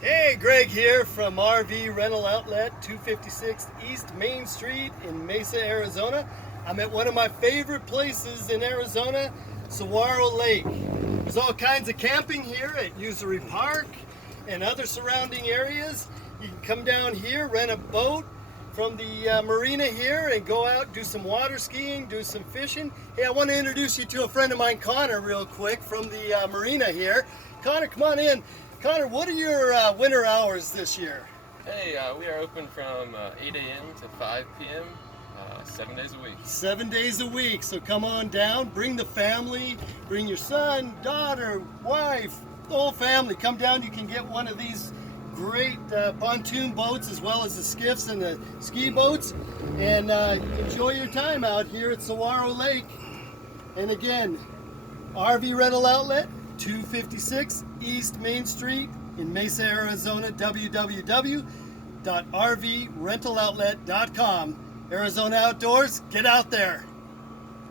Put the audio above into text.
Hey, Greg here from RV Rental Outlet 256 East Main Street in Mesa, Arizona. I'm at one of my favorite places in Arizona, Saguaro Lake. There's all kinds of camping here at Usery Park and other surrounding areas. You can come down here, rent a boat from the marina here and go out, do some water skiing, do some fishing. Hey, I want to introduce you to a friend of mine, Connor, real quick from the marina here. Connor, come on in. Connor, what are your winter hours this year? Hey, we are open from 8 a.m. to 5 p.m., 7 days a week. 7 days a week, so come on down, bring the family, bring your son, daughter, wife, the whole family. Come down, you can get one of these great pontoon boats as well as the skiffs and the ski boats, and enjoy your time out here at Saguaro Lake. And again, RV Rental Outlet, 256 East Main Street in Mesa, Arizona, www.rvrentaloutlet.com. Arizona Outdoors, get out there.